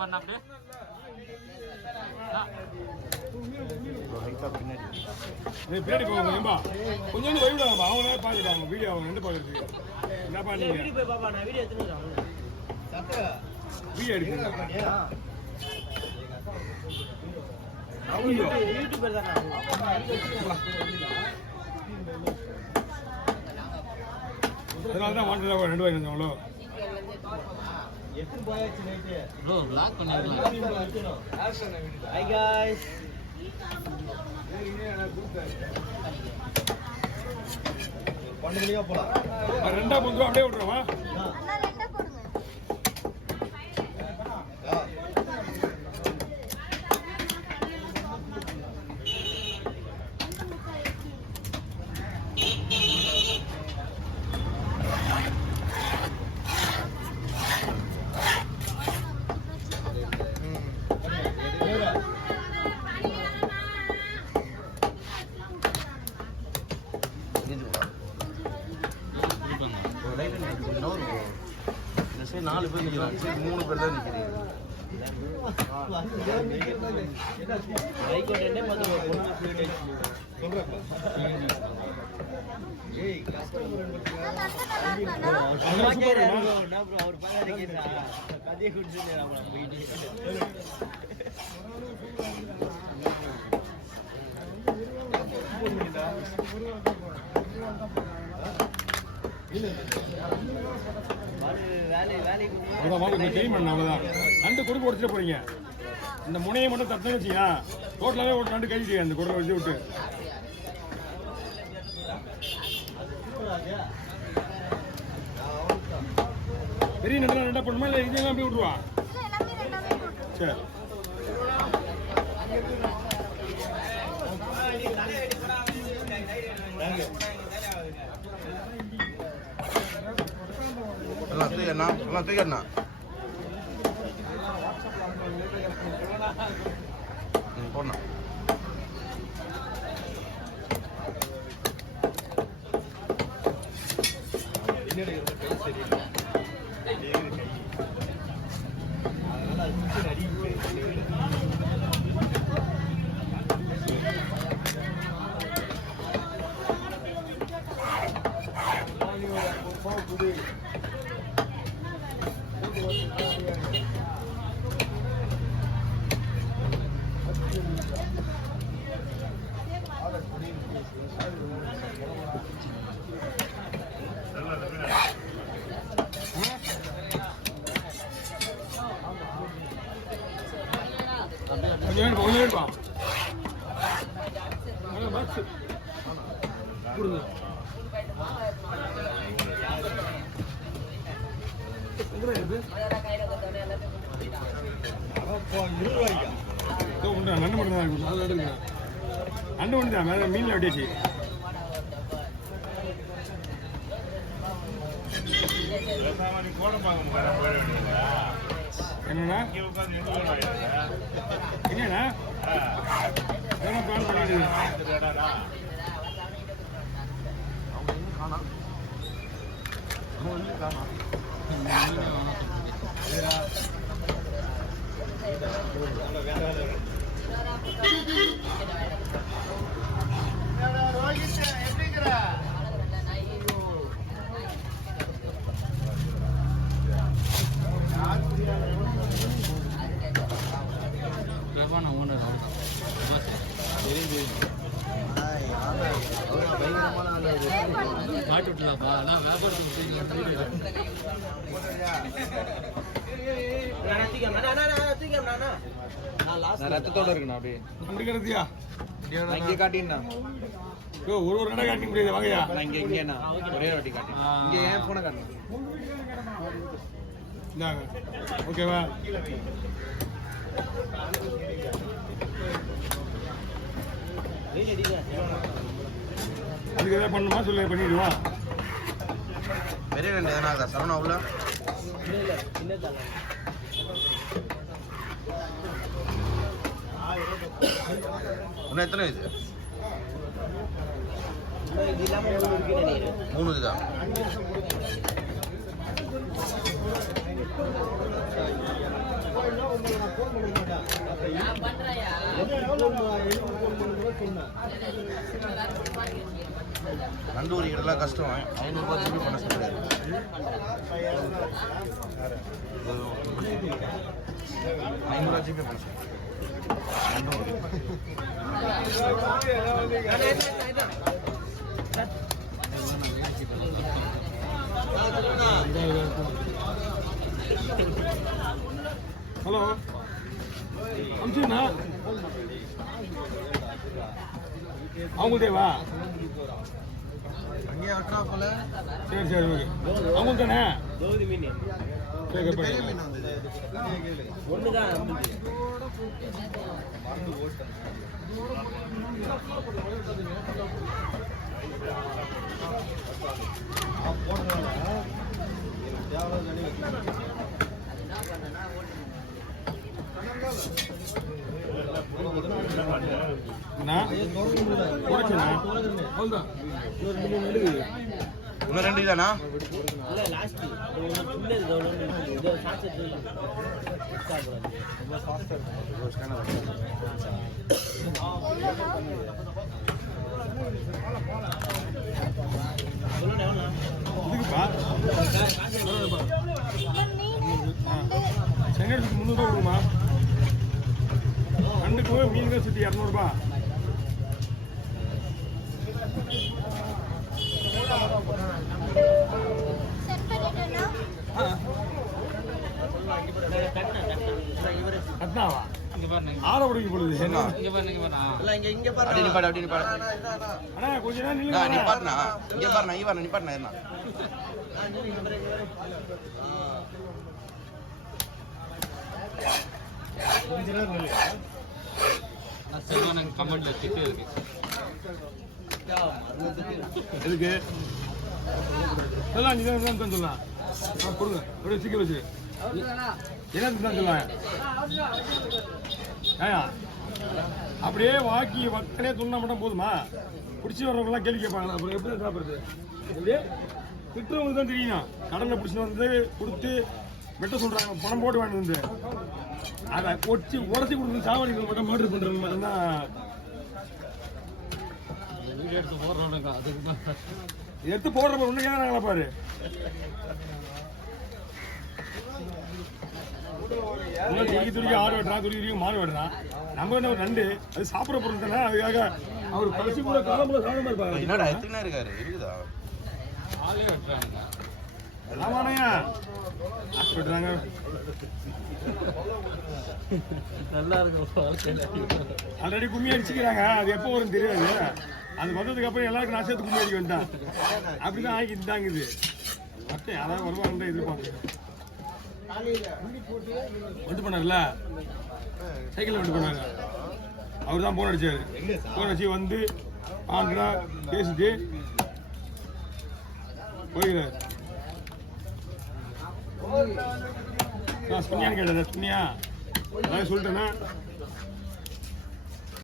பண்ண அப்படியே பின்னாடி போங்க கொஞ்சம் போய்விடாங்க அவங்களே பார்த்துட்டாங்க வீடியோ அவங்க ரெண்டு பார்க்கறதுக்கு என்ன பண்ணீங்க வீடியோ எடுக்கிறீங்க அதனால தான் வாண்டடா 2 வாங்கி வந்தாங்களோ ப்ரோ லாக் பண்ணிடலாம். ஹாய் गाइस போலாம் ரெண்டா பந்து அப்படியே விட்டுறவா அண்ணா ரெண்டா போடுங்க. நாலு பேர் நிற்கிறாங்க, 3 பேர் தான் நிற்கிறீங்க. அவ்வளோதான் நண்டு கொடுக்க உடச்சிட்டு போறீங்க. இந்த முனையை மட்டும் தட்டுன்னு வச்சிங்க ரோட்லாவே ஒரு நண்டு கழிச்சிங்க அந்த குடலை வச்சு விட்டு பெரிய நண்டா ரெண்டா பண்ணுமா இல்லை இதெல்லாம் போய் விட்டுருவா சரி எல்லாம் தூக்கண்ணா போண்ணா நண்டு ஒன்று தான் மேலே மீனில் வெட்டியாச்சு என்னண்ணா என்னண்ணா பிளான் பண்ணிட்டு காட்டுலாப்பா நான் ரத்தத்தோட இருக்குண்ணா அப்படியே அப்படி கிடத்தியா இங்கே காட்டினா ஒரு நட காட்டி முடியாது வாங்கயா இங்கேண்ணா ஒரே வாட்டி காட்டி இங்கே ஏன் போன காட்டு இந்தாங்க ஓகேவா அதுக்கு எதாவது பண்ணுமா சொல்லி பண்ணிடுவா பெரிய நண்டு எதனா சரவணா உள்ள இன்னும் எத்தனை இது 3 இதுதான் நண்டு உரிக்கிறதுலாம் கஷ்டம். 500 ரூபாய் ஜிபே பண்ண சொல்றாரு. 500 ரூபாய் ஜிபே பண்ண சொல்றாரு. நண்டு உரி. ஹலோ அமிச்சுண்ணா அவங்க தேவா அங்கேயே வெட்டுறா போல. சரி சரி ஓகே அவங்க தானே சரி பெரிய மீன் வந்தது. இன்னும் 2 தானா? செங்கடுக்கு 300 ரூபா கொடுமா. நண்டுக்கு மீன் தான் சுற்றி 200 ரூபா. கட்னாவா ஆற உடைக்க போடுது. அப்படி நிப்பாடு, அப்படி நிப்பாடு. அண்ணா கொஞ்ச நேரம் அண்ணா, நில்லுங்க. நிப்பாட்டுண்ணா. இங்க பாருண்ணா, நிப்பாட்டுண்ணா என்ன. கமெண்ட்ல திட்டு இருக்கு. எதுக்கு சொல்லலாம் நீ தான் சொல்லலாம் கொடுங்க அப்படியே சீக்கிரம் வச்சு என்னது தான் சொல்லலாம். ஏயா அப்படியே வாக்கி வக்கனே துண்ணா மட்டும் போதுமா? பிடிச்சி வர்றவங்கலாம் கேள்வி கேட்பாங்களா? அப்புறம் எப்படி சாப்பிட்றது? அப்படியே திட்டுறவங்களுக்கு தான் தெரியும். கடலில் பிடிச்சிட்டு வந்து கொடுத்து வெட்ட சொல்கிறாங்க, பணம் போட்டு வாங்கிட்டு வந்து அதை கொச்சி உடச்சி கொடுத்து சாவடிகள் மட்டும் மர்டர் பண்ணுறது மட்டும்தான். எடுத்து போடுறோம் அதுக்கு எடுத்து போடுறப்ப ஒண்ணு கேட்கறாங்களா பாரு. துருக்கி துருக்கி ஆறு வெட்டுறான், துருக்கி துருக்கி மாறு வெட்டுறான். நம்ம என்ன ஒரு நண்டு அது சாப்பிட்ற பொருள் தானே. அதுக்காக அவர் கடைசி கூட காலம்புல சாப்பிடாம இருப்பாங்க. என்னடா எத்தனை இருக்காரு? இருக்குதா? ஆளே வெட்டுறாங்க. ஆமாண்ணா வெட்டுறாங்க. நல்லா இருக்கும். ஆல்ரெடி கும்மி அடிச்சுக்கிறாங்க. அது எப்போ வரும் தெரியாது. அது வந்ததுக்கு அப்புறம் எல்லாருக்கும் நான் சேர்த்து கும்மி அடிக்க வேண்டாம். அப்படிதான் ஆகிட்டு தாங்குது. மற்ற யாராவது வருவாங்க எதிர்பார்க்க வந்து பண்ணார்ல சைக்கிள் வந்து பண்ணாங்க. அவர் தான் போன் அடிச்சாரு. போன் அடிச்சு வந்து ஆந்திரா பேசிட்டு போய்கிறார். நான் சொன்னியான்னு கேட்டேன். சொன்னியா நான் சொல்லிட்டேன்னா